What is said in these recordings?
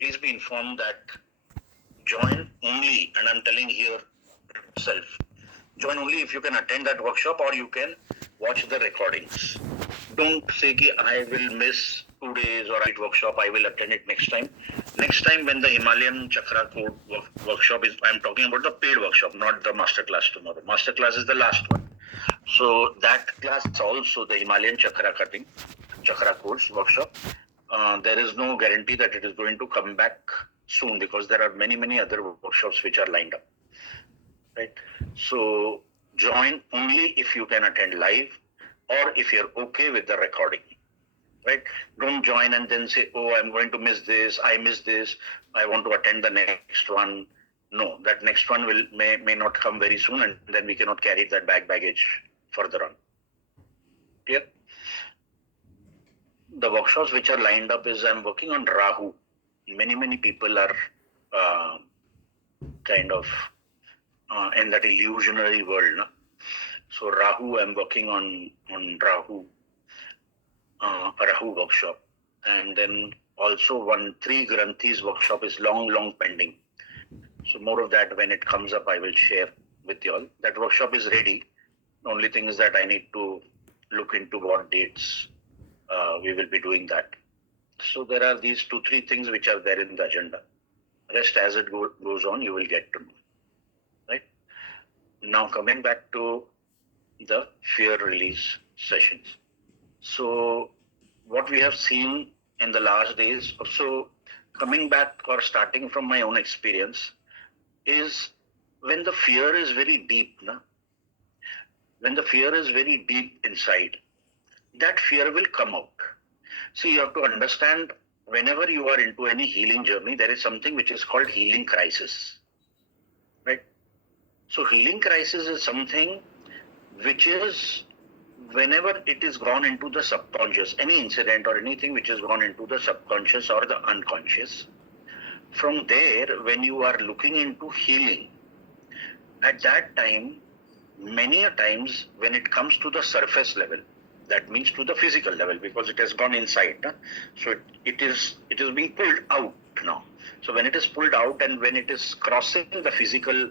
please be informed that join only, and I'm telling here itself, join only if you can attend that workshop or you can watch the recordings. Don't say ki I will miss 2 days or workshop, I will attend it next time. Next time when the Himalayan Chakra Code workshop is, I'm talking about the paid workshop, not the masterclass tomorrow. Masterclass is the last one. So that class also, the Himalayan Chakra Codes workshop, there is no guarantee that it is going to come back soon because there are many other workshops which are lined up. Right? So join only if you can attend live or if you're okay with the recording. Right? Don't join and then say, oh, I'm going to miss this, I missed this, I want to attend the next one. No, that next one may not come very soon, and then we cannot carry that baggage further on. Clear? The workshops which are lined up is I'm working on Rahu. Many people are kind of in that illusionary world. No? So Rahu, I'm working on Rahu, Rahu workshop. And then also 3 Granthis workshop is long pending. So more of that when it comes up, I will share with you all. That workshop is ready. The only thing is that I need to look into what dates we will be doing that. So there are these 2-3 things which are there in the agenda. Rest as it goes on, you will get to know. Right? Now coming back to the fear release sessions. So what we have seen in the last days, so coming back or starting from my own experience, is when the fear is very deep, when the fear is very deep inside, that fear will come out. See, you have to understand, whenever you are into any healing journey, there is something which is called healing crisis. Right? So healing crisis is something which is whenever it is gone into the subconscious, any incident or anything which has gone into the subconscious or the unconscious, from there, when you are looking into healing, at that time, many a times when it comes to the surface level, that means to the physical level, because it has gone inside. So it is being pulled out now. So when it is pulled out and when it is crossing the physical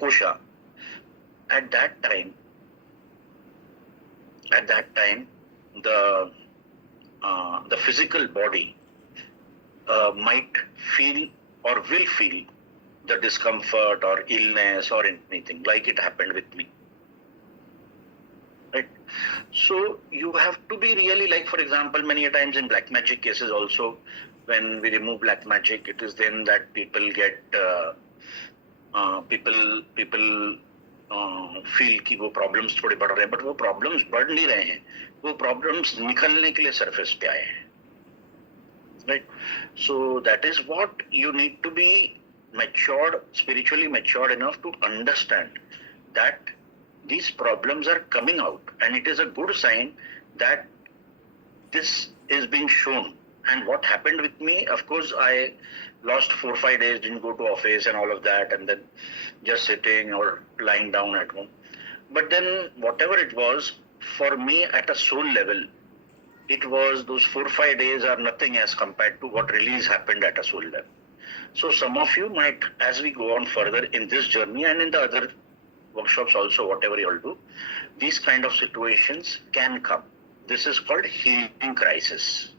kosha, at that time, the physical body might feel or will feel the discomfort or illness or anything, like it happened with me. Right? So you have to be really, like, for example, many a times in black magic cases also, when we remove black magic, it is then that people get people feel कि वो problems थोड़े बढ़ रहे हैं, but वो problems बढ़ नहीं रहे हैं, वो प्रॉब्लम्स निकलने के लिए सरफेस पे आए हैं. Right? So that is what you need to be matured, spiritually matured enough to understand that these problems are coming out, and it is a good sign that this is being shown. And what happened with me, of course, I lost 4-5 days, didn't go to office and all of that, and then just sitting or lying down at home. But then whatever it was, for me at a soul level, it was those 4-5 days are nothing as compared to what release happened at a soul level. So some of you might, as we go on further in this journey and in the other workshops also, whatever you all do, these kind of situations can come. This is called healing crisis.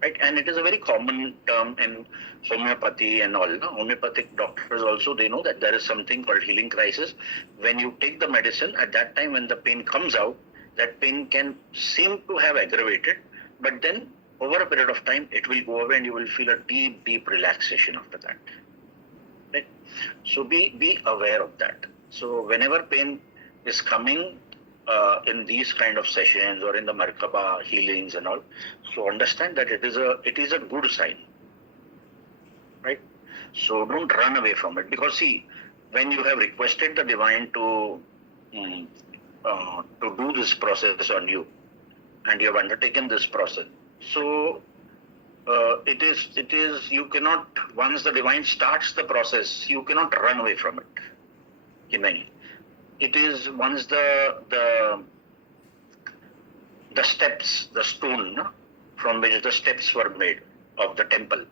Right? And it is a very common term in homeopathy and all. Homeopathic doctors also, they know that there is something called healing crisis. When you take the medicine, at that time when the pain comes out, that pain can seem to have aggravated, but then over a period of time, it will go away and you will feel a deep relaxation after that. Right? So be aware of that. So whenever pain is coming in these kind of sessions or in the Merkaba healings and all, so understand that it is a good sign. Right? So don't run away from it, because see, when you have requested the divine to do this process on you, and you have undertaken this process, so it is you cannot, once the divine starts the process, you cannot run away from it. It is once the steps, the stone from which the steps were made of the temple.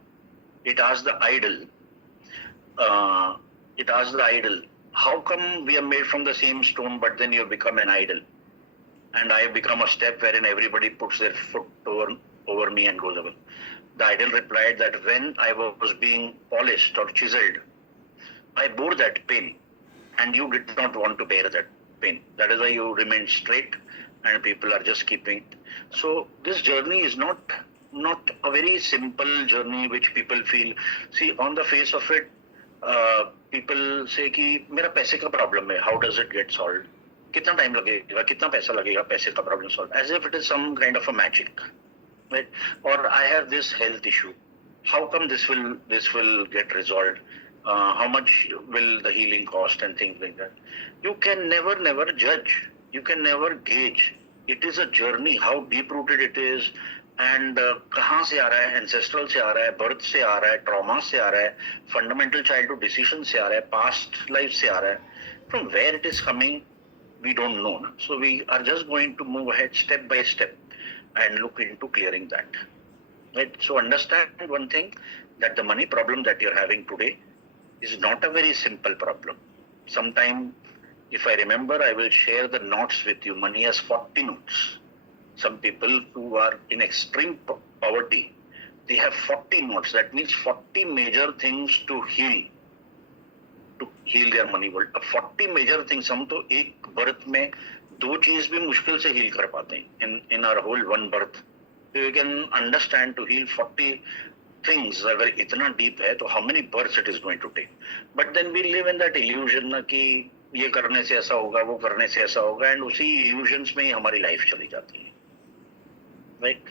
It asked the idol, uh, how come we are made from the same stone, but then you have become an idol? And I have become a step wherein everybody puts their foot over me and goes away. The idol replied that when I was being polished or chiseled, I bore that pain, and you did not want to bear that pain. That is why you remained straight, and people are just keeping. So this journey is not a very simple journey which people feel. See, on the face of it, people say कि मेरा पैसे का problem है. How does it get solved? कितना time लगेगा, कितना पैसा लगेगा पैसे का problem solve, as if it is some kind of a magic, right? Or I have this health issue, how come this will get resolved, how much will the healing cost, and things like that. You can never judge, you can never gauge. It is a journey, how deep rooted it is, and कहाँ से आ रहा है, ancestral से आ रहा है, birth से आ रहा है, trauma से आ रहा है, fundamental childhood decision से आ रहा है, past life से आ रहा है. From where it is coming, we don't know. So we are just going to move ahead step by step and look into clearing that. Right? So understand one thing, that the money problem that you're having today is not a very simple problem. Sometime, if I remember, I will share the notes with you. Money has 40 notes. Some people who are in extreme poverty, they have 40 notes. That means 40 major things to heal their money world. अब 40 major things, हम तो एक birth में 2 चीज भी मुश्किल से heal कर पाते हैं in our whole one birth. So you can understand, to heal 40 things अगर इतना deep है तो how many births it is going to take. But then we live in that illusion ना कि ये करने से ऐसा होगा, वो करने से ऐसा होगा, and उसी illusions में ही हमारी life चली जाती है, right?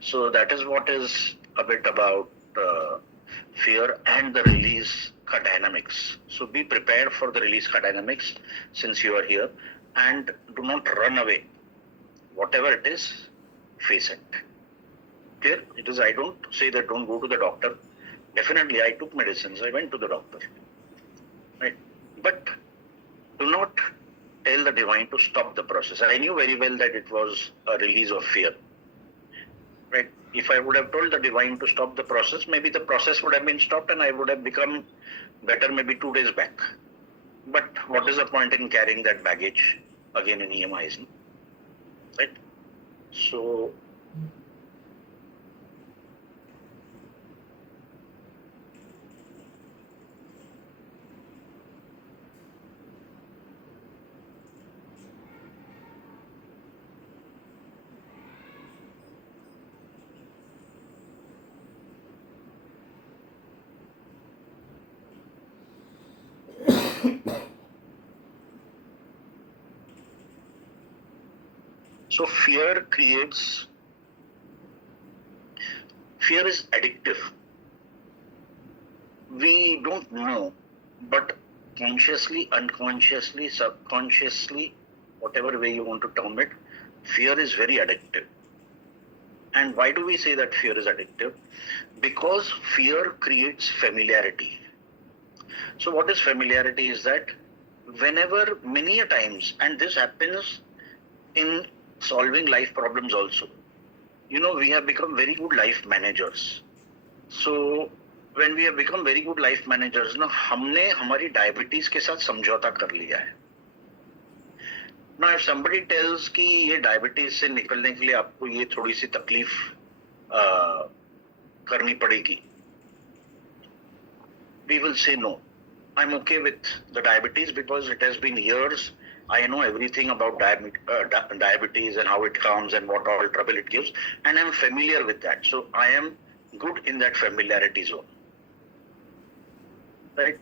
So that is what is a bit about fear and the release dynamics. So be prepared for the release dynamics since you are here, and do not run away. Whatever it is, face it. Clear? It is, I don't say that don't go to the doctor. Definitely, I took medicines, I went to the doctor. Right? But do not tell the divine to stop the process. I knew very well that it was a release of fear. Right? If I would have told the divine to stop the process, maybe the process would have been stopped and I would have become better maybe 2 days back. But what is the point in carrying that baggage again in EMIs? Right? So So fear is addictive. We don't know, but consciously, unconsciously, subconsciously, whatever way you want to term it, fear is very addictive. And why do we say that fear is addictive? Because fear creates familiarity. So what is familiarity is that whenever, many a times, and this happens in solving life problems also, we have become very good life managers. So when we have become very good life managers, हमने हमारी diabetes के साथ समझौता कर लिया है. Now if somebody tells कि ये diabetes से निकलने के लिए आपको ये थोड़ी सी तकलीफ करनी पड़ेगी, we will say no. I'm okay with the diabetes because it has been years. I know everything about diabetes and how it comes and what all trouble it gives, and I'm familiar with that. So I am good in that familiarity zone. Right?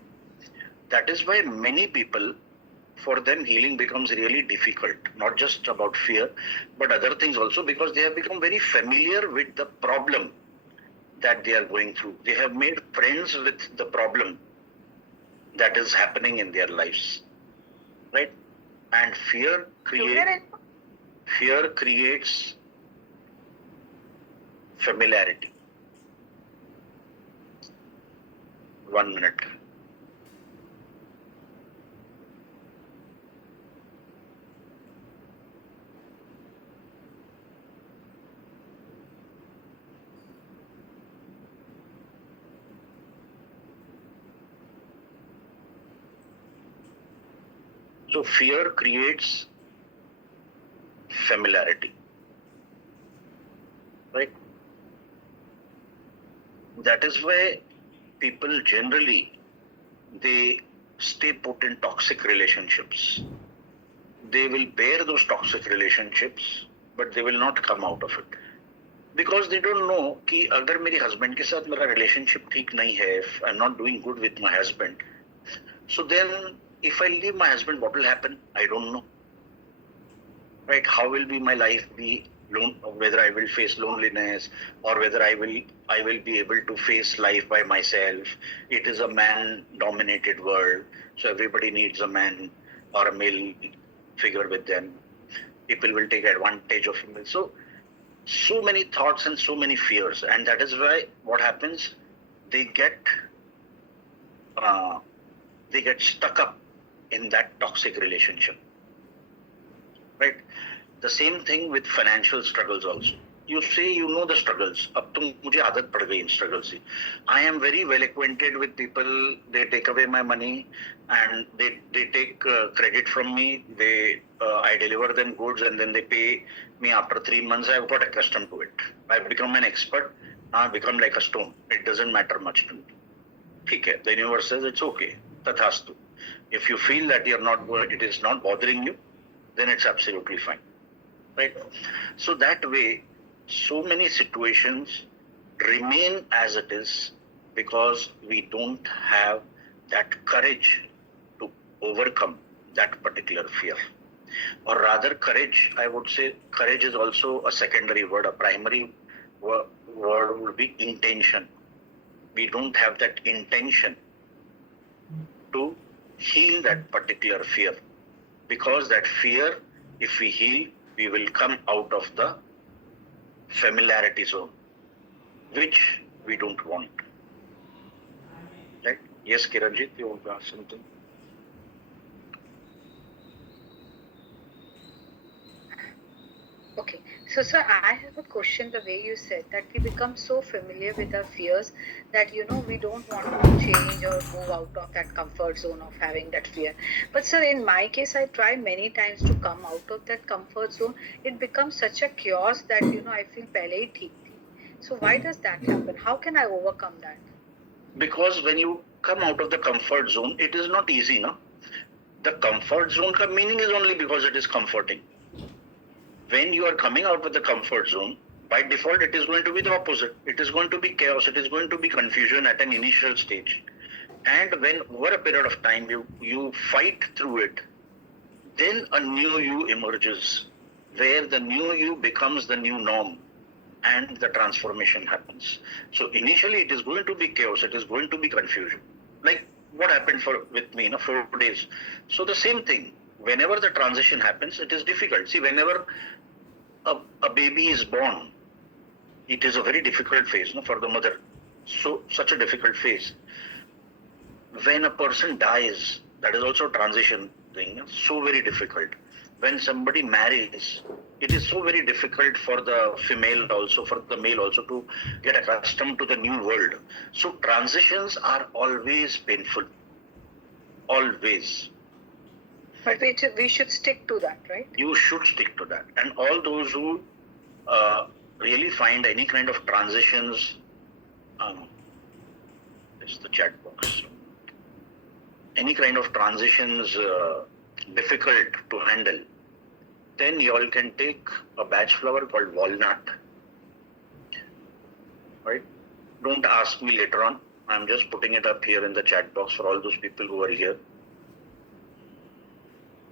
That is why many people, for them healing becomes really difficult, not just about fear, but other things also, because they have become very familiar with the problem that they are going through. They have made friends with the problem that is happening in their lives, right? And fear creates familiarity. 1 minute. So fear creates familiarity, right? That is why people generally, they stay put in toxic relationships. They will bear those toxic relationships, but they will not come out of it. Because they don't know कि अगर मेरे husband के साथ मेरा relationship ठीक नहीं है, if I'm not doing good with my husband, so then if I leave my husband, what will happen? I don't know. Right? How will be my life be? Whether I will face loneliness or whether I will be able to face life by myself. It is a man-dominated world, so everybody needs a man or a male figure with them. People will take advantage of him. So many thoughts and so many fears, and that is why what happens? They get stuck up in that toxic relationship. Right? The same thing with financial struggles also. You say you know the struggles. अब तुम मुझे आदत पड़ गई इन struggles से. I am very well acquainted with people. They take away my money and they take credit from me. I deliver them goods and then they pay me after 3 months. I've got accustomed to it. I've become an expert. Now I've become like a stone. It doesn't matter much to me. ठीक है. The universe says it's okay. तथास्तु. If you feel that it is not bothering you, then it's absolutely fine. Right? So that way, so many situations remain as it is because we don't have that courage to overcome that particular fear. Or rather, courage, I would say, courage is also a secondary word. A primary word would be intention. We don't have that intention to heal that particular fear. Because that fear, if we heal, we will come out of the familiarity zone, which we don't want. Right? Yes, Kiranjit, you want to ask something? Okay, so sir, I have a question. The way you said that we become so familiar with our fears that we don't want to change or move out of that comfort zone of having that fear. But sir, in my case, I try many times to come out of that comfort zone. It becomes such a chaos that I feel पहले ही ठीक थी. So why does that happen? How can I overcome that? Because when you come out of the comfort zone, it is not easy, no? The comfort zone ka meaning is only because it is comforting. When you are coming out of the comfort zone, by default, it is going to be the opposite. It is going to be chaos. It is going to be confusion at an initial stage. And when over a period of time you fight through it, then a new you emerges, where the new you becomes the new norm and the transformation happens. So initially it is going to be chaos. It is going to be confusion. Like what happened with me, 4 days. So the same thing. Whenever the transition happens, it is difficult. See, whenever a baby is born, it is a very difficult phase, for the mother. So such a difficult phase. When a person dies, that is also a transition thing. So very difficult. When somebody marries, it is so very difficult for the female also, for the male also to get accustomed to the new world. So transitions are always painful. Always. But we should stick to that, right? You should stick to that. And all those who really find any kind of transitions, this is the chat box. Any kind of transitions difficult to handle, then you all can take a batch flower called walnut. Right? Don't ask me later on. I'm just putting it up here in the chat box for all those people who are here.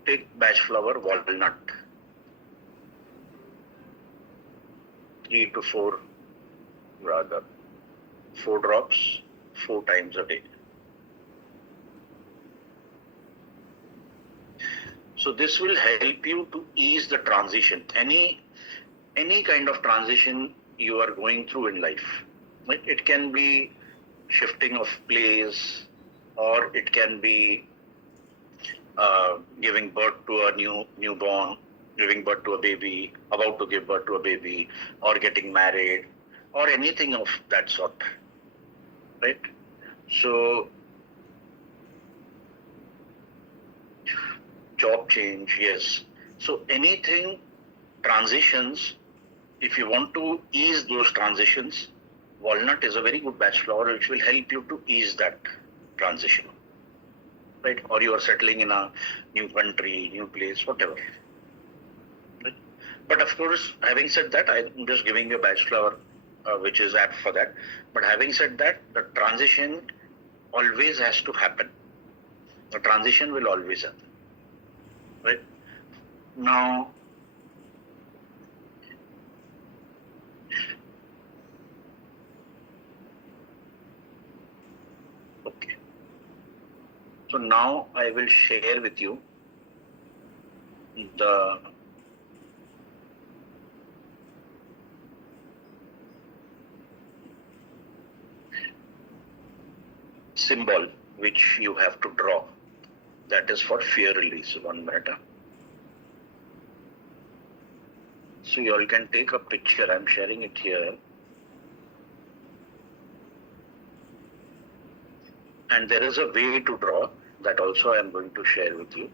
Take batch flower, walnut. 3 to 4, rather. 4 drops, 4 times a day. So this will help you to ease the transition. Any kind of transition you are going through in life. Right? It can be shifting of place, or it can be giving birth to a newborn, giving birth to a baby, about to give birth to a baby, or getting married, or anything of that sort. Right? So job change, yes. So anything, transitions, if you want to ease those transitions, Walnut is a very good batch flower which will help you to ease that transition, right? Or you are settling in a new country, new place, whatever. Right? But of course, having said that, I'm just giving you a batch flower which is apt for that. But having said that, the transition always has to happen. The transition will always happen, right? Now, okay. So now I will share with you the symbol which you have to draw. That is for fear release. 1 minute. So you all can take a picture. I'm sharing it here. And there is a way to draw that also I am going to share with you.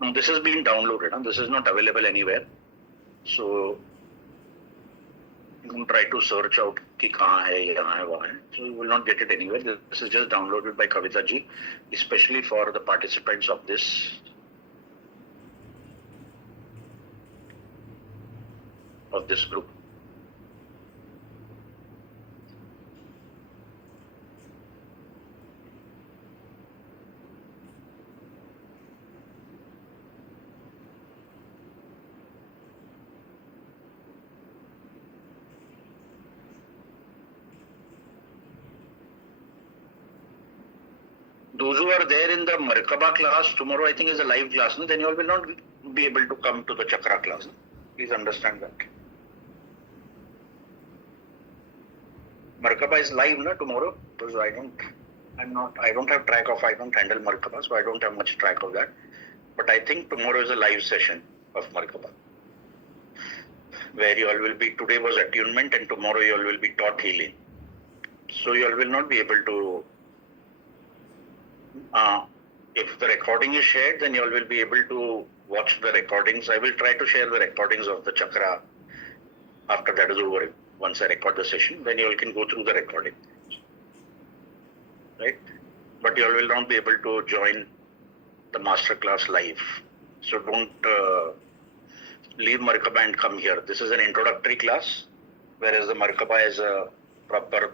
Now this is being downloaded. This is not available anywhere. So you can try to search out कि कहाँ है, यहाँ है, वहाँ है. So you will not get it anywhere. This is just downloaded by Kavita ji, especially for the participants of this group. Those who are there in the Markaba class, tomorrow I think is a live class, then you all will not be able to come to the Chakra class. Please understand that. Markaba is live tomorrow, because I don't handle Markaba, so I don't have much track of that. But I think tomorrow is a live session of Markaba, where you all will be, today was attunement and tomorrow you all will be taught healing. So you all will not be able to, if the recording is shared, then you all will be able to watch the recordings. I will try to share the recordings of the Chakra after that is over. Once I record the session, then you all can go through the recording, right? But you all will not be able to join the master class live. So don't leave Markaba and come here. This is an introductory class, whereas the Markaba is a proper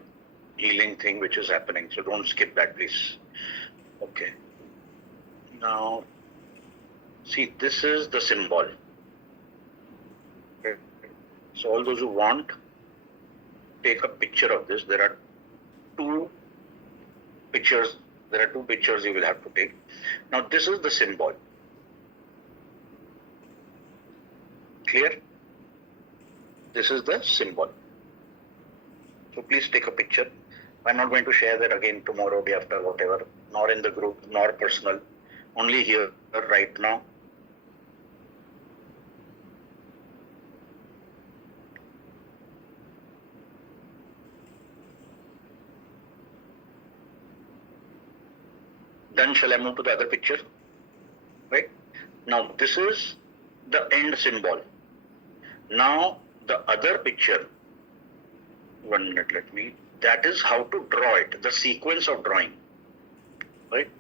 healing thing which is happening. So don't skip that, please. Okay. Now, see, this is the symbol. Okay. So all those who want, take a picture of this. There are two pictures you will have to take. Now this is the symbol. Clear? This is the symbol. So please take a picture. I'm not going to share that again tomorrow, day after, whatever, nor in the group, nor personal, only here, right now. Then shall I move to the other picture? Right? Now this is the end symbol. Now the other picture, 1 minute, that is how to draw it, the sequence of drawing, right?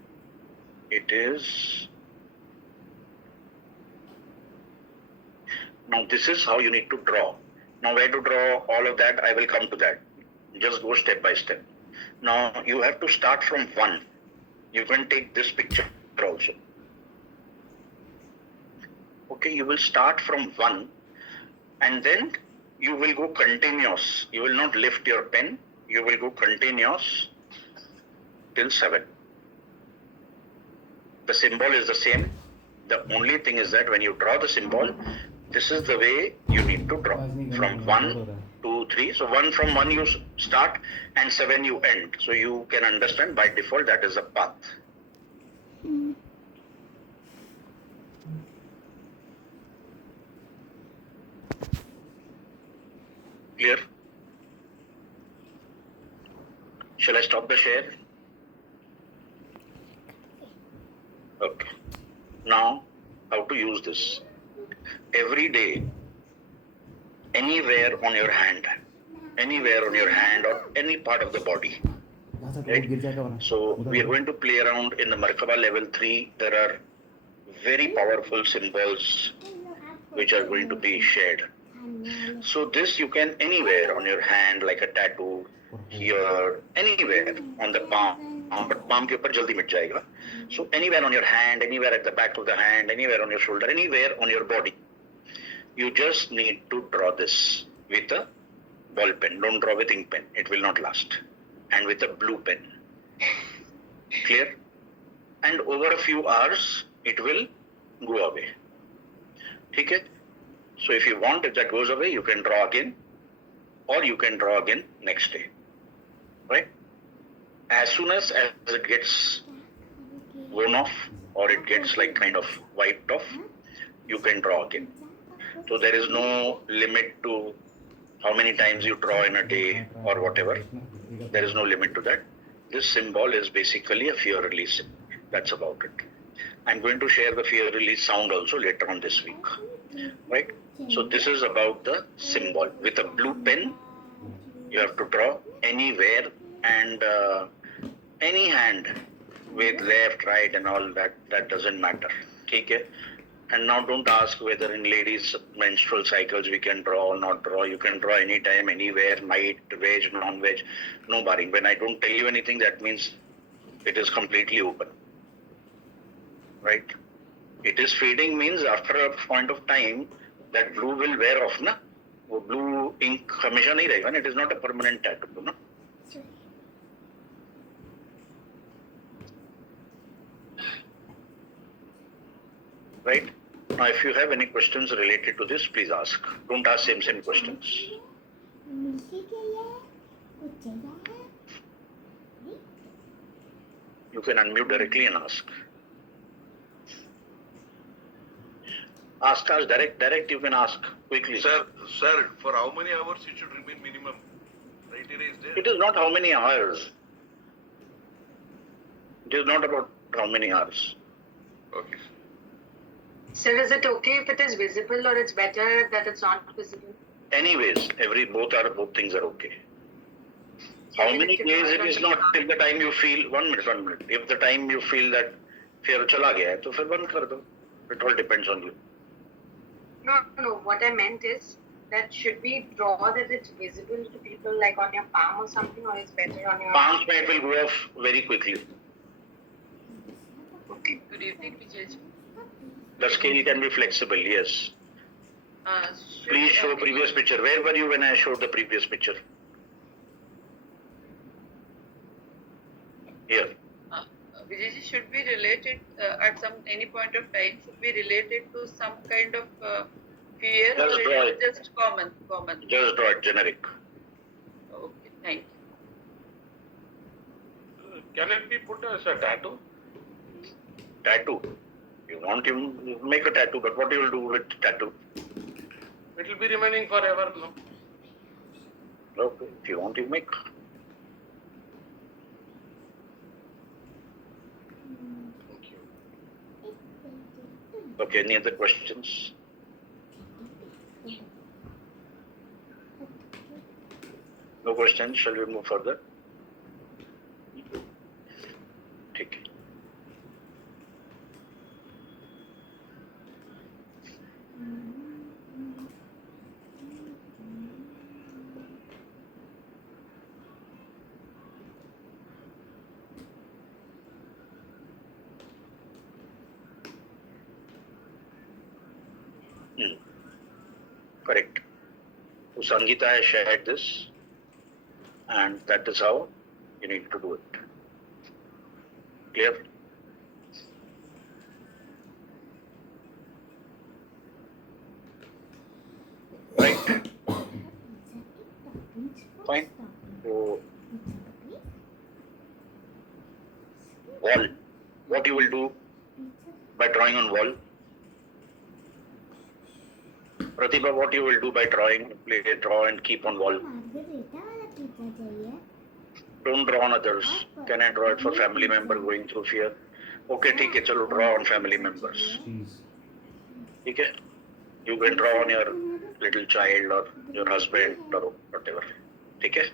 It is, now this is how you need to draw. Now where to draw all of that, I will come to that. Just go step by step. Now you have to start from 1. You can take this picture also. Okay, you will start from 1 and then you will go continuous. You will not lift your pen. You will go continuous till 7. The symbol is the same. The only thing is that when you draw the symbol, this is the way you need to draw. From 1, 2, 3. So 1 from 1 you start and 7 you end. So you can understand by default that is a path. Clear? Shall I stop the share? Okay. Now, how to use this? Every day, anywhere on your hand or any part of the body. Right? So we are going to play around in the Merkaba level 3. There are very powerful symbols which are going to be shared. So this you can anywhere on your hand, like a tattoo, here, anywhere on the palm, but palm के ऊपर जल्दी मिट जाएगा. So anywhere on your hand, anywhere at the back of the hand, anywhere on your shoulder, anywhere on your body. You just need to draw this with a ball pen. Don't draw with ink pen. It will not last. And with a blue pen. Clear? And over a few hours, it will go away. Okay? So if you want, if that goes away, you can draw again. Or you can draw again next day. Right? As soon as it gets worn off, or it gets like kind of wiped off, you can draw again. So there is no limit to how many times you draw in a day or whatever. There is no limit to that. This symbol is basically a fear release symbol. That's about it. I'm going to share the fear release sound also later on this week. Right? So this is about the symbol. With a blue pen, you have to draw anywhere and any hand with left, right and all that. That doesn't matter. Okay? And now don't ask whether in ladies' menstrual cycles we can draw or not draw. You can draw anytime, anywhere, night, veg, non-veg, no barring. When I don't tell you anything, that means it is completely open. Right? It is fading means after a point of time, that blue will wear off, na? वो blue ink हमेशा नहीं रहेगा, it is not a permanent tattoo, ना? Right? Now, if you have any questions related to this, please ask. Don't ask same questions. You can unmute directly and ask. Ask direct. You can ask quickly. Sir, for how many hours it should remain minimum? Criteria is there. It is not how many hours. It is not about how many hours. Okay. Sir, is it okay if it is visible or it's better that it's not visible? Anyways, both things are okay. How many days it is not till the time you feel, 1 minute. If the time you feel that fear chala gaya hai, to fir band kar do. It all depends on you. No. What I meant is that should we draw that it's visible to people like on your palm or something, or it's better on your Palms it will go off very quickly. Okay. Good evening, Vijay. The scale can be flexible, yes. Please show previous picture. Where were you when I showed the previous picture? Here. Vijay, should be related at any point of time, should be related to some kind of fear, Just or draw it it. is just common? Just draw it generic. Okay, thank you. Can it be put as a tattoo? Tattoo. You want to make a tattoo, but what you will do with tattoo? It will be remaining forever, no? Okay, if you want, you make. Thank you. Okay, any other questions? No questions, shall we move further? Okay. Correct. So Sangeeta has shared this, and that is how you need to do it. Clear? Right. Fine. So, wall. What you will do by drawing on wall? Pratibha, what you will do by drawing? Draw and keep on wall. Don't draw on others. Can I draw it for family member going through fear? Okay, ठीक है, चलो draw on family members. ठीक है? You can draw on your little child or your husband or whatever. ठीक है?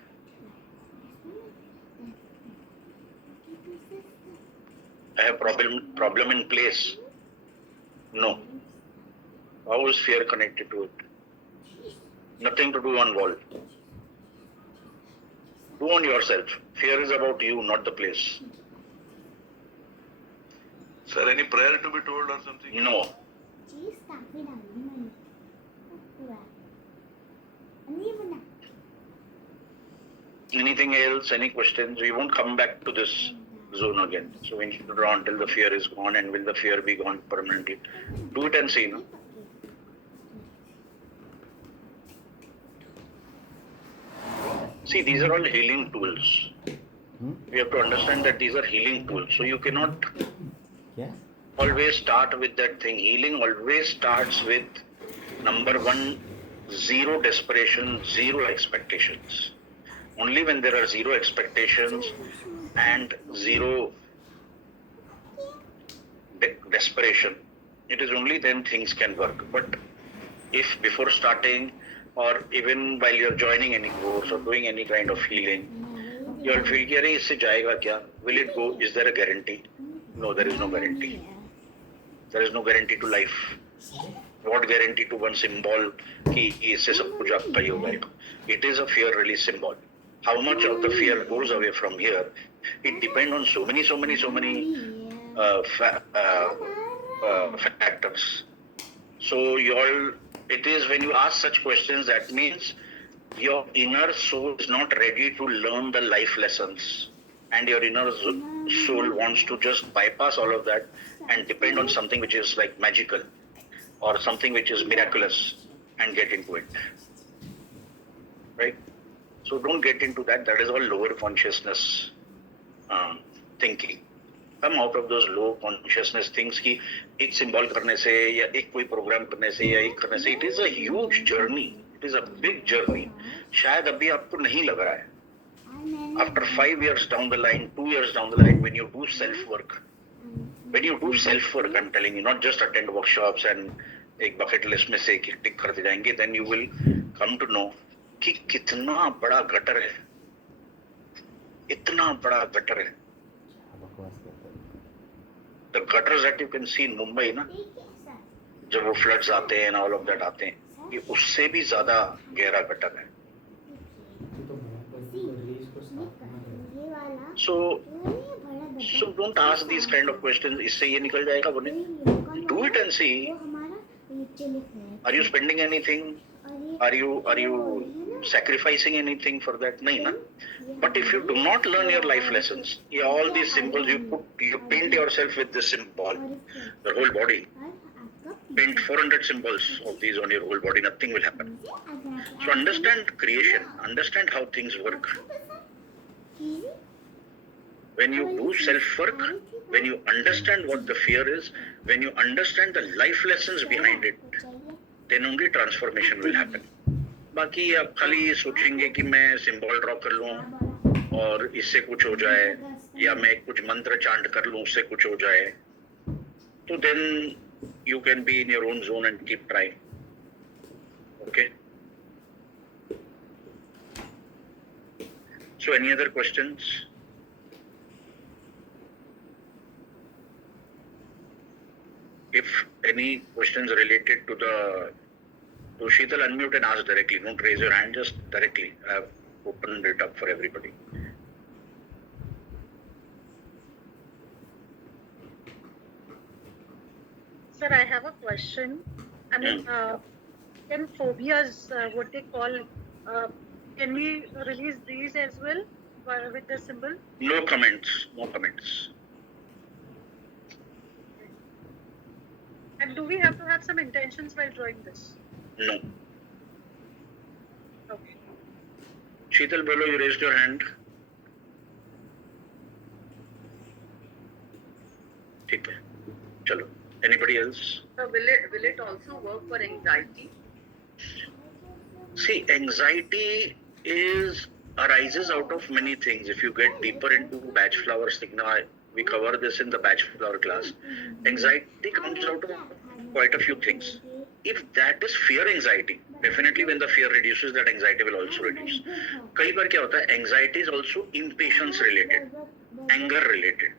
I have problem in place. No. How is fear connected to it? Nothing to do on wall. Do on yourself. Fear is about you, not the place. Sir, any prayer to be told or something? No. Anything else? Any questions? We won't come back to this zone again. So we need to draw until the fear is gone. And will the fear be gone permanently? Do it and see. No? See, these are all healing tools. We have to understand that these are healing tools. So you cannot always start with that thing. Healing always starts with number one, zero desperation, zero expectations. Only when there are zero expectations and zero desperation, it is only then things can work. But if before starting or even while you're joining any course or doing any kind of healing, you'll feel कि अरे इससे जाएगा क्या? Will it go? Is there a guarantee? No, there is no guarantee. There is no guarantee to life. What guarantee to one symbol कि इससे सब कुछ आपका ही हो जाएगा? It is a fear release symbol. How much of the fear goes away from here? It depends on so many factors. So it is when you ask such questions, that means your inner soul is not ready to learn the life lessons, and your inner soul wants to just bypass all of that and depend on something which is like magical or something which is miraculous and get into it. Right? So don't get into that. That is all lower consciousness thinking. Come out of those low consciousness things कि एक symbol करने से या एक कोई program करने से या एक करने से. It is a huge journey. It is a big journey. शायद अभी आपको नहीं लग रहा है. After 5 years down the line, 2 years down the line, when you do self-work, I'm telling you, not just attend workshops and एक bucket list में से एक टिक करते जाएंगे, then you will come to know कि कितना बड़ा गटर है, इतना बड़ा गटर है. The gutters that you can see in Mumbai ना, जब वो floods आते हैं and all of that आते हैं, ये उससे भी ज़्यादा गहरा गटर है. So don't ask these kind of questions. इससे ये निकल जाएगा वो नहीं. Do it and see. Are you spending anything? Are you sacrificing anything for that? नहीं ना. But if you do not learn your life lessons, all these symbols you paint yourself with this symbol, your whole body. Paint 400 symbols of these on your whole body, nothing will happen. So understand creation, understand how things work. When you do self-work, when you understand what the fear is, when you understand the life lessons behind it, then only transformation will happen. बाकी आप खाली ये सोचेंगे कि मैं symbol draw कर लूं और इससे कुछ हो जाए, या मैं कुछ मंत्र चांट कर लूं उससे कुछ हो जाए, तो then you can be in your own zone and keep trying. Okay? So any other questions? If any questions related to Sheetal, unmute and ask directly. Don't raise your hand, just directly. I have opened it up for everybody. Sir, I have a question. I mean, can phobias, what they call, can we release these as well with the symbol? No comments. No comments. And do we have to have some intentions while drawing this? No. Okay. Sheetal Bolo, you raised your hand. ठीक है, चलो. Anybody else? So will it also work for anxiety? See, anxiety arises out of many things. If you get deeper into batch flower stigma, we cover this in the batch flower class. Anxiety comes out of quite a few things. If that is fear anxiety, definitely when the fear reduces, that anxiety will also reduce. कई बार क्या होता है, anxiety is also impatience related, anger related.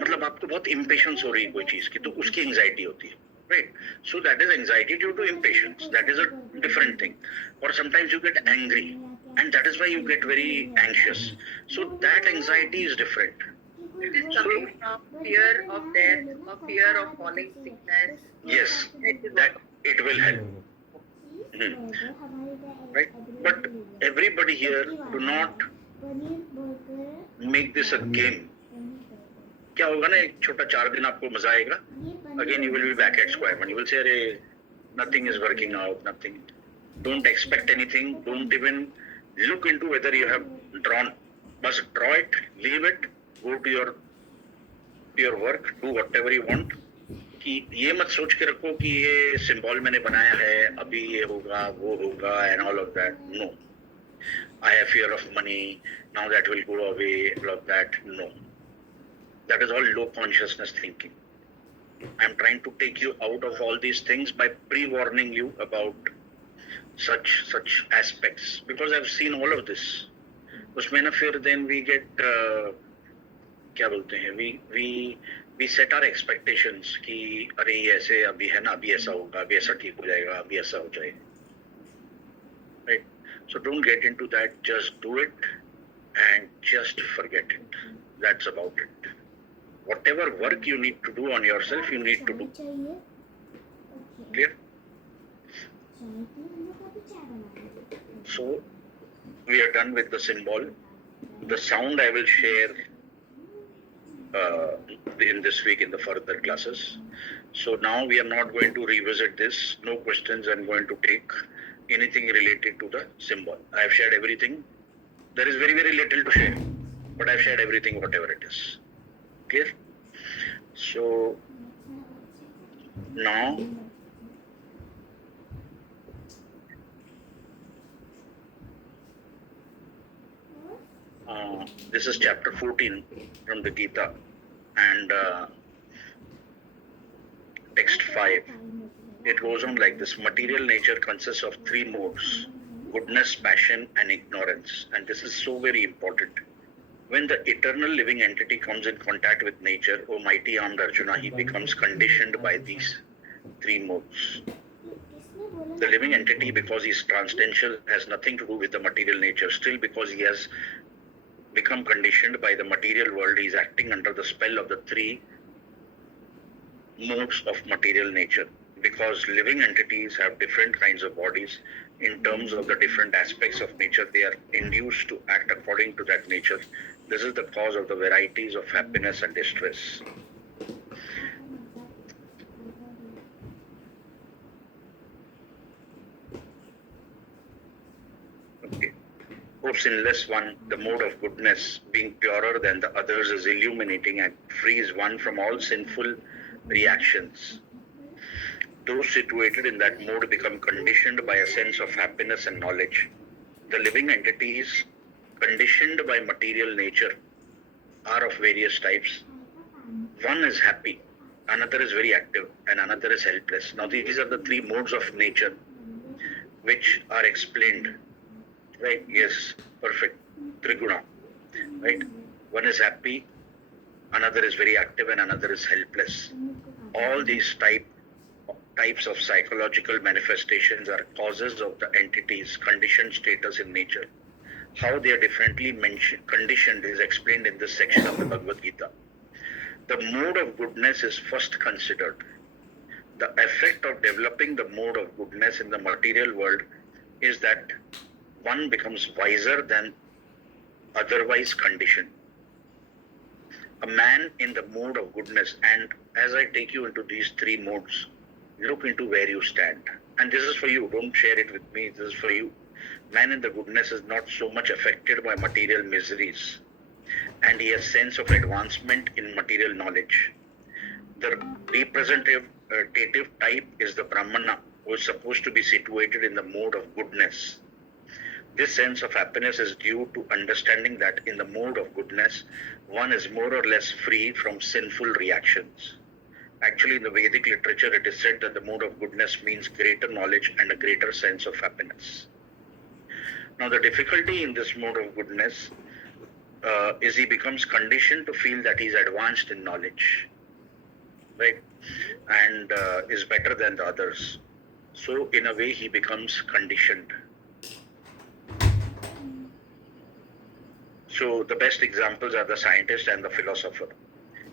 मतलब आपको बहुत impatience हो रही है कोई चीज की, तो उसकी anxiety होती है. Right. So that is anxiety due to impatience. That is a different thing. Or sometimes you get angry, and that is why you get very anxious. So that anxiety is different. It is coming from fear of death or fear of falling sickness. Yes, that it will help. Right. But everybody here, do not make this a game. क्या होगा ना, एक छोटा 4 दिन आपको मजा आएगा. Again you will be back at square one. You will say, "Arey, nothing is working out, nothing." Don't expect anything. Don't even look into whether you have drawn. Just draw it, leave it, go to your work, do whatever you want. कि ये मत सोच के रखो कि ये symbol मैंने बनाया है, अभी ये होगा, वो होगा, and all of that. No. I have fear of money. Now that will go away. All of that. No. That is all low consciousness thinking. I'm trying to take you out of all these things by pre-warning you about such aspects, because I've seen all of this. उसमें ना फिर then we get क्या बोलते हैं, we set our expectations कि अरे ये ऐसे अभी है ना, अभी ऐसा होगा, अभी ऐसा ठीक हो जाएगा, अभी ऐसा हो जाएगा. Right? So don't get into that. Just do it and just forget it. That's about it. Whatever work you need to do on yourself, you need to do. Clear? So we are done with the symbol. The sound I will share in this week in the further classes. So now we are not going to revisit this. No questions I'm going to take. Anything related to the symbol. I have shared everything. There is very, very little to share, but I have shared everything, whatever it is. Clear? So now this is chapter 14 from the Gita, and text 5. It goes on like this: material nature consists of 3 modes: goodness, passion, and ignorance. And this is so very important. When the eternal living entity comes in contact with nature, O mighty armed Arjuna, he becomes conditioned by these 3 modes. The living entity, because he is transcendental, has nothing to do with the material nature. Still, because he has become conditioned by the material world, he is acting under the spell of the 3 modes of material nature. Because living entities have different kinds of bodies, in terms of the different aspects of nature, they are induced to act according to that nature. This is the cause of the varieties of happiness and distress. Okay. O sinless one, the mode of goodness, being purer than the others, is illuminating and frees one from all sinful reactions. Those situated in that mode become conditioned by a sense of happiness and knowledge. The living entities conditioned by material nature are of various types. One is happy, another is very active, and another is helpless. Now these are the 3 modes of nature which are explained. Right? Yes, perfect. Triguna. Right? One is happy, another is very active, and another is helpless. All these types of psychological manifestations are causes of the entity's conditioned status in nature. How they are differently conditioned is explained in this section of the Bhagavad Gita. The mode of goodness is first considered. The effect of developing the mode of goodness in the material world is that one becomes wiser than otherwise conditioned. A man in the mode of goodness, and as I take you into these 3 modes, look into where you stand. And this is for you. Don't share it with me. This is for you. man in the goodness is not so much affected by material miseries, and he has sense of advancement in material knowledge. The representative type is the Brahmana, who is supposed to be situated in the mode of goodness. This sense of happiness is due to understanding that in the mode of goodness, one is more or less free from sinful reactions. Actually, in the Vedic literature, it is said that the mode of goodness means greater knowledge and a greater sense of happiness. Now, the difficulty in this mode of goodness is he becomes conditioned to feel that he's advanced in knowledge, right? And is better than the others. So, in a way, he becomes conditioned. So, the best examples are the scientist and the philosopher.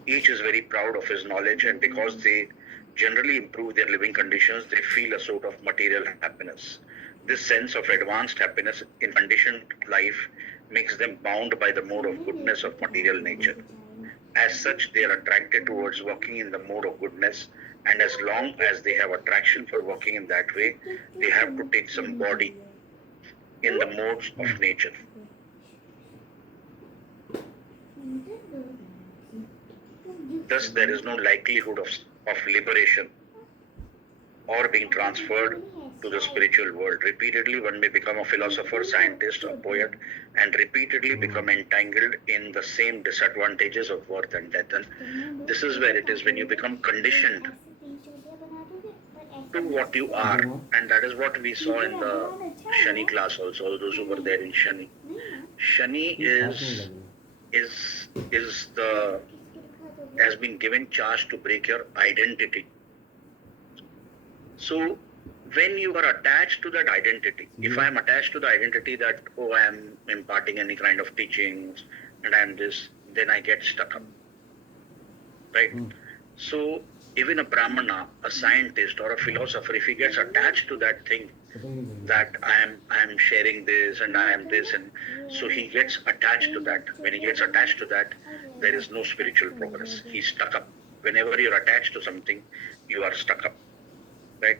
Each is very proud of his knowledge, and because they generally improve their living conditions, they feel a sort of material happiness. This sense of advanced happiness in conditioned life makes them bound by the mode of goodness of material nature. As such, they are attracted towards working in the mode of goodness, and as long as they have attraction for working in that way, they have to take some body in the modes of nature. Thus, there is no likelihood of liberation or being transferred to the spiritual world. Repeatedly, one may become a philosopher, scientist, or poet, and repeatedly become entangled in the same disadvantages of birth and death. And this is where it is when you become conditioned to what you are. And that is what we saw in the Shani class also, all those who were there in Shani. Shani has been given charge to break your identity. So when you are attached to that identity, if I am attached to the identity that, oh, I am imparting any kind of teachings and I am this, then I get stuck up. Right? So even a Brahmana, a scientist or a philosopher, if he gets attached to that thing, that I am sharing this and I am this, and so he gets attached to that. When he gets attached to that, there is no spiritual progress. He's stuck up. Whenever you're attached to something, you are stuck up. Right?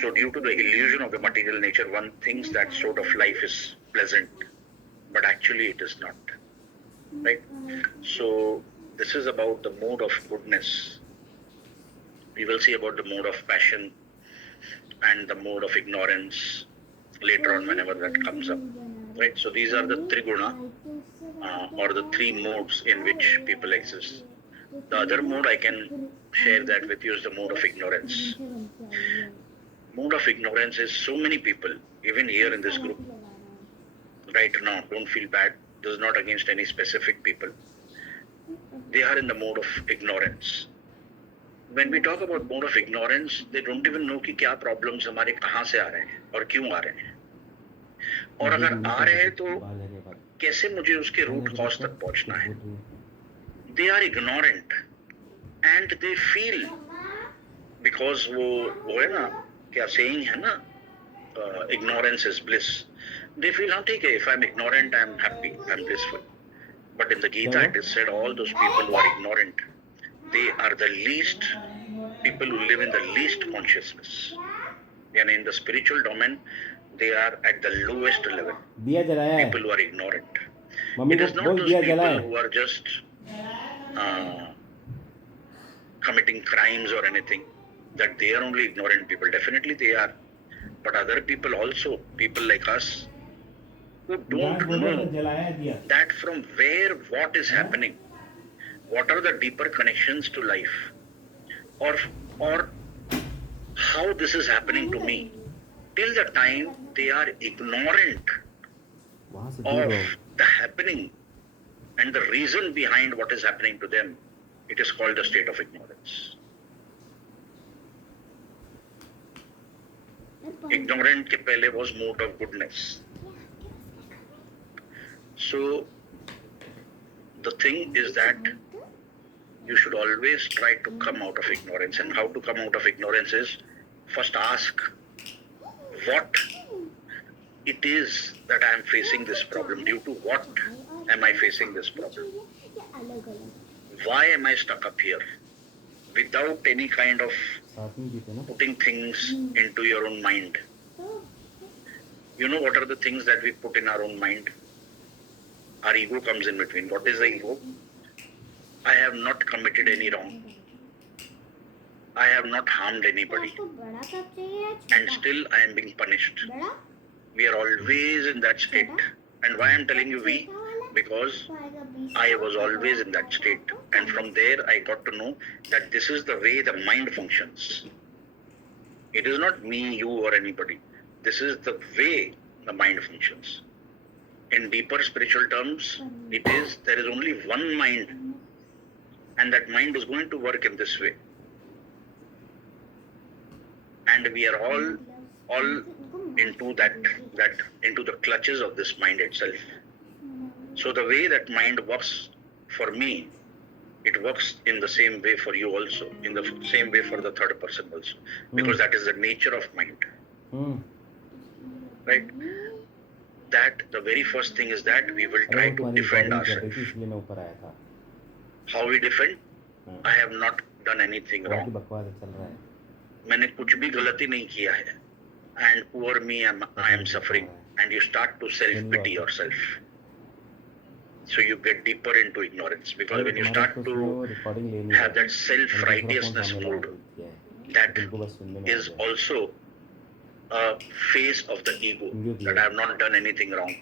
So due to the illusion of the material nature, one thinks that sort of life is pleasant, but actually it is not. Right? So this is about the mode of goodness. We will see about the mode of passion and the mode of ignorance later on whenever that comes up. Right? So these are the triguna or the three modes in which people exist. The other mode I can share that with you is the mode of ignorance. Mode of ignorance is so many people, even here in this group, right now, don't feel bad. This is not against any specific people. They are in the mode of ignorance. When we talk about mode of ignorance, they don't even know कि क्या problems हमारे कहाँ से आ रहे हैं और क्यों आ रहे हैं. और अगर आ रहे हैं तो कैसे मुझे उसके root cause तक पहुँचना है. They are ignorant and they feel, because वो है ना, क्या saying है ना, ignorance is bliss. They feel, हाँ ठीक है, if I'm ignorant, I'm happy, I'm blissful. But in the Gita it is said all those people who are ignorant, they are the least people who live in the least consciousness. And in the spiritual domain, they are at the lowest level. People who are ignorant. It is not those people who are just committing crimes or anything, that they are only ignorant people. Definitely they are. But other people also, people like us, who don't know that from where what is happening, what are the deeper connections to life, or how this is happening to me. Till the time they are ignorant of the happening and the reason behind what is happening to them, it is called the state of ignorance. Ignorant ke pehle was mode of goodness. So the thing is that you should always try to come out of ignorance. And how to come out of ignorance is, first ask what it is that I am facing this problem. Due to what am I facing this problem? Why am I stuck up here? Without any kind of putting things into your own mind. You know what are the things that we put in our own mind? Our ego comes in between. What is the ego? I have not committed any wrong. I have not harmed anybody. And still I am being punished. We are always in that state. And why I am telling you we? Because I was always in that state. And from there I got to know that this is the way the mind functions. It is not me, you or anybody. This is the way the mind functions. In deeper spiritual terms, there is only one mind, and that mind is going to work in this way. And we are all into into the clutches of this mind itself. So the way that mind works for me, it works in the same way for you also, in the same way for the third person also, because that is the nature of mind. Right? That the very first thing is that we will try to defend ourselves. How we defend? I have not done anything wrong. मैंने कुछ भी गलती नहीं किया है. And poor me, I am suffering. And you start to self-pity yourself. So you get deeper into ignorance. Because when you start to have that self-righteousness mood, that is also a phase of the ego, that I have not done anything wrong.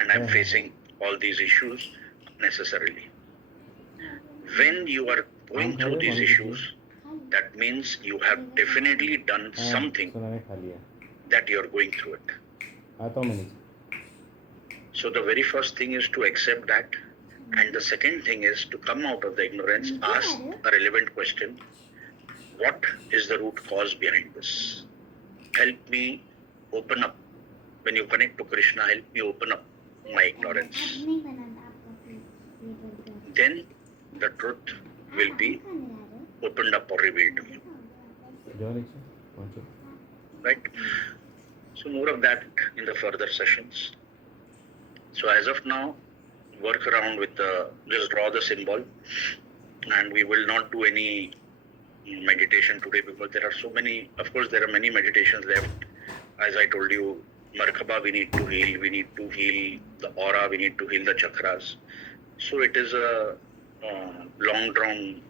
And I am facing all these issues necessarily. When you are going through these issues, that means you have definitely done something that you are going through it. So the very first thing is to accept that, and the second thing is to come out of the ignorance, ask a relevant question. What is the root cause behind this? Help me open up. When you connect to Krishna, help me open up my ignorance. Then the truth will be opened up or revealed to you. Right? So more of that in the further sessions. So as of now, work around with just draw the symbol, and we will not do any meditation today because there are so many, of course there are many meditations left. As I told you, Markaba we need to heal the aura, we need to heal the chakras. So it is a long drawn,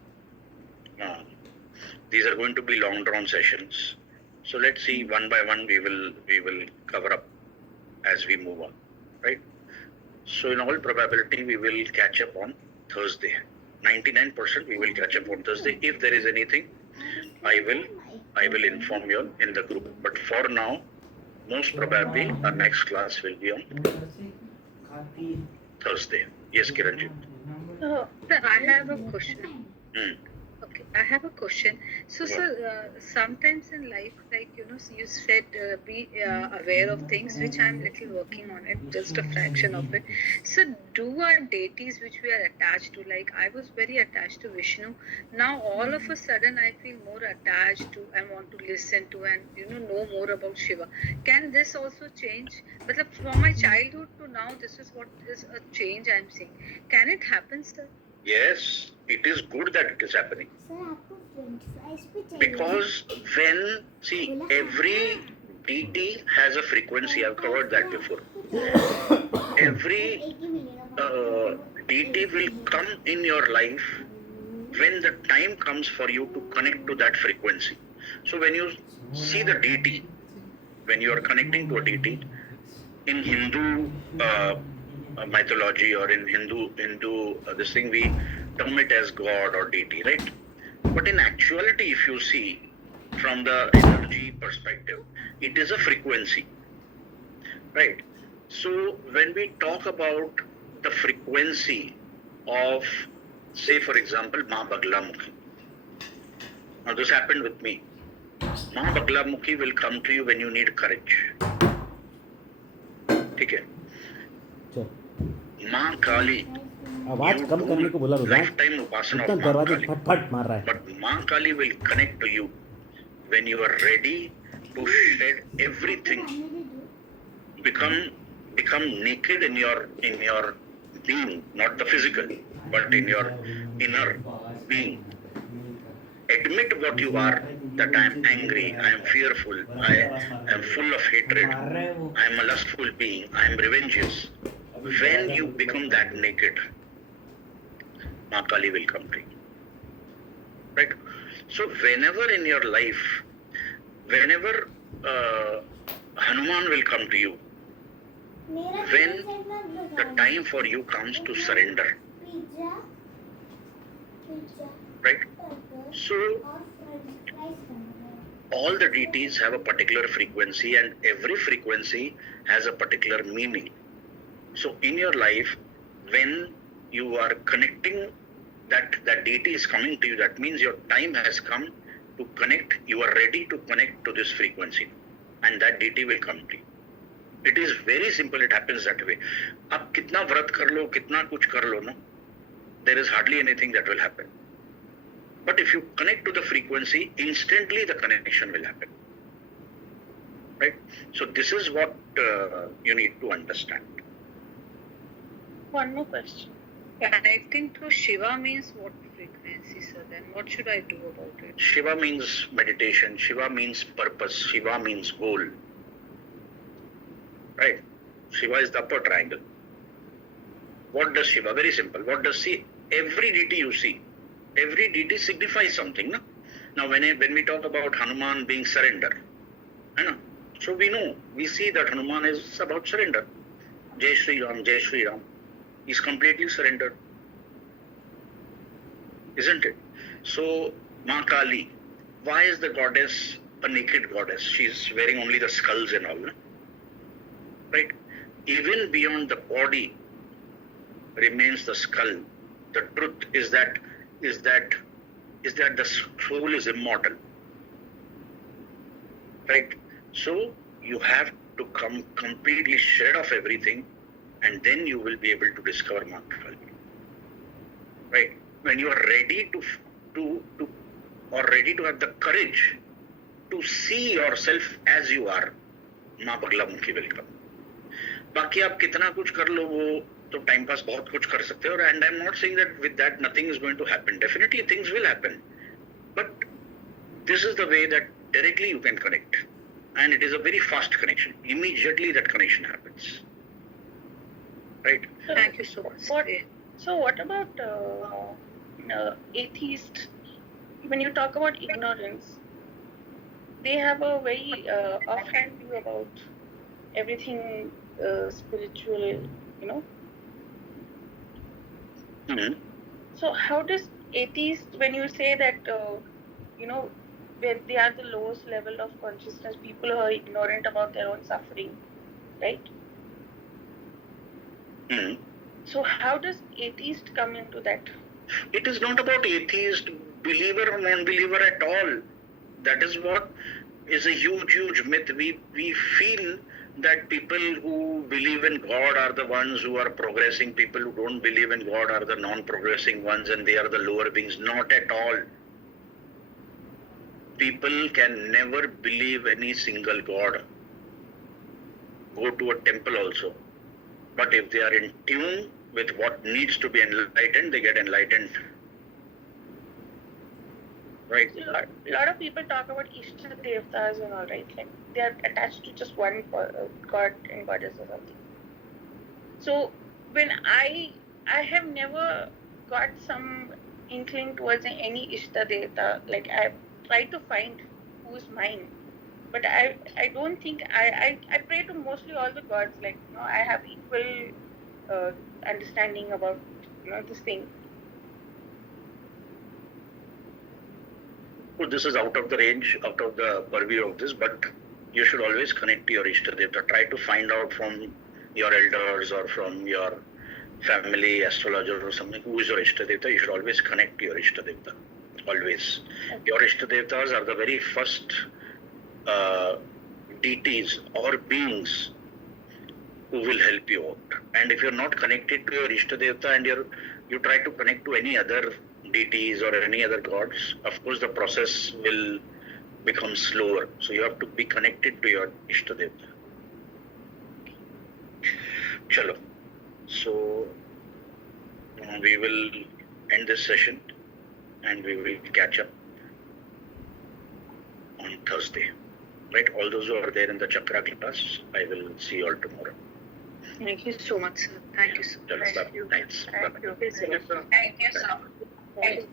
these are going to be long drawn sessions. So let's see, one by one we will cover up as we move on, right? So in all probability we will catch up on Thursday. 99% we will catch up on Thursday. If there is anything, I will inform you in the group. But for now, most probably our next class will be on Thursday. Yes, Kiranji. Sir, I have a question. Okay, I have a question. So, sir, sometimes in life, like, you said be aware of things, which I'm little working on it, just a fraction of it. So, do our deities which we are attached to, like I was very attached to Vishnu, now all of a sudden I feel more attached to and want to listen to and, know more about Shiva. Can this also change? But from my childhood to now, this is what is a change I'm seeing. Can it happen, sir? Yes, it is good that it is happening. Because every deity has a frequency. I've covered that before. Every deity will come in your life when the time comes for you to connect to that frequency. So when you see the deity, when you are connecting to a deity, in Hindu mythology or in Hindu this thing, we term it as God or deity, right? But in actuality, if you see from the energy perspective, it is a frequency, right? So when we talk about the frequency of, say for example, Ma Baglamukhi. Now this happened with me. Ma Baglamukhi will come to you when you need courage. Okay. माँ काली आवाज कम करने को बोला lifetime upasana of माँ काली. फट मार रहा है. But माँ काली will connect to you when you are ready to shed everything, become naked in your being, not the physical, but in your inner being. admit what you are, that I am angry, I am fearful, I am full of hatred, I am a lustful being, I am revengeous. When you become that naked, Ma Kali will come to you. Right? So whenever in your life, whenever Hanuman will come to you, when the time for you comes to surrender, right? So all the deities have a particular frequency, and every frequency has a particular meaning. So in your life, when you are connecting, that deity is coming to you, that means your time has come to connect, you are ready to connect to this frequency, and that deity will come to you. It is very simple, it happens that way. आप कितना व्रत कर लो, कितना कुछ कर लो ना, there is hardly anything that will happen. But if you connect to the frequency, instantly the connection will happen. Right? So this is what you need to understand. One more question. Connecting to Shiva means what frequency, sir? Then what should I do about it? Shiva means meditation, Shiva means purpose, Shiva means goal. Right? Shiva is the upper triangle. What does Shiva? Very simple. What does see? Every deity you see, every deity signifies something. No? Now when we talk about Hanuman being surrender, so we know, we see that Hanuman is about surrender. Jai Shri Ram, Jai Shri Ram. He's completely surrendered. Isn't it? So Ma Kali, why is the goddess a naked goddess? She's wearing only the skulls and all. No? Right? Even beyond the body remains the skull. The truth is that the soul is immortal. Right? So you have to come completely shed of everything, and then you will be able to discover Ma Kali. Right? When you are ready to have the courage to see yourself as you are, Ma Baglamukhi will come. बाकी आप कितना कुछ कर लो, वो तो time pass बहुत कुछ कर सकते हो, and I'm not saying that with that nothing is going to happen. Definitely things will happen, but this is the way that directly you can connect, and it is a very fast connection. Immediately that connection happens. Right? Thank you so much. What about atheists? When you talk about ignorance, they have a very offhand view about everything spiritual, Mm-hmm. So how does atheists, when you say that, when they are the lowest level of consciousness, people who are ignorant about their own suffering, right? Mm-hmm. So how does atheist come into that? It is not about atheist, believer or non-believer at all. That is what is a huge myth. We feel that people who believe in God are the ones who are progressing, people who don't believe in God are the non-progressing ones, and they are the lower beings. Not at all. People can never believe any single God. Go to a temple also. But if they are in tune with what needs to be enlightened, they get enlightened. Right? A lot of people talk about Ishta Devtas and all, right? Like they are attached to just one god and goddess or something. So when I have never got some inkling towards any Ishta Devta, like I try to find who's mine, but I don't think I pray to mostly all the gods. Like I have equal understanding about this thing. This is out of the range, out of the purview of this, but you should always connect to your Ishtadevta. Try to find out from your elders or from your family astrologer or something who is your Ishtadevta. You should always connect to your Ishtadevta. Always. Okay. Your Ishtadevtas are the very first deities or beings who will help you out. And if you're not connected to your Ishtadevta and you try to connect to any other deities or any other gods, of course the process will become slower. So you have to be connected to your Ishtadevta. Chalo. So we will end this session and we will catch up Thursday. Right? All those who are there in the Chakra class, I will see you all tomorrow. Thank you so much, sir. Thank you so much. Thanks. Thank you. Bye-bye. Thank you. Thank you, sir. Thank you.